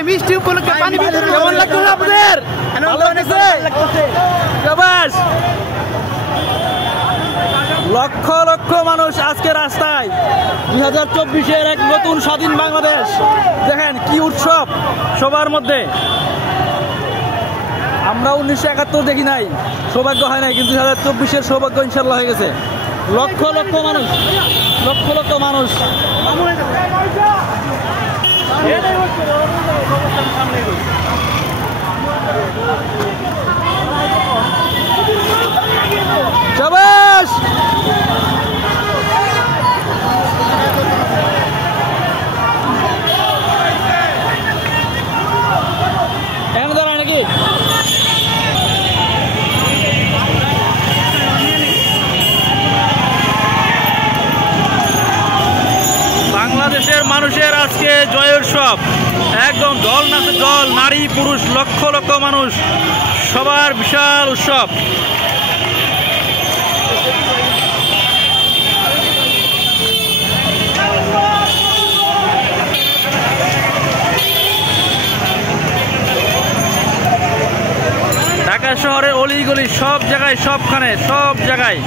ভাই মিষ্টি উপলক্ষে পানি বিতরণ কেমন লাগছে আপনাদের? ভালো লাগছে। শাবাশ। লক্ষ লক্ষ মানুষ আজকে রাস্তায় 2024-এর এক নতুন স্বাধীন বাংলাদেশ। দেখেন কি উৎসব সবার মধ্যে। আমরা 1971 দেখি নাই, সৌভাগ্য হয় নাই, কিন্তু 2024-এর সৌভাগ্য ইনশাল্লাহ হয়ে গেছে। লক্ষ লক্ষ মানুষ, লক্ষ লক্ষ মানুষ। শাবাশ। এখানে দাঁড়ায় নাকি? বাংলাদেশের মানুষের আজকে জয় উৎসব, একদম দল নাচে দল, নারী পুরুষ লক্ষ লক্ষ মানুষ, সবার বিশাল উৎসব। ঢাকা শহরের অলিগলি সব জায়গায়, সবখানে, সব জায়গায়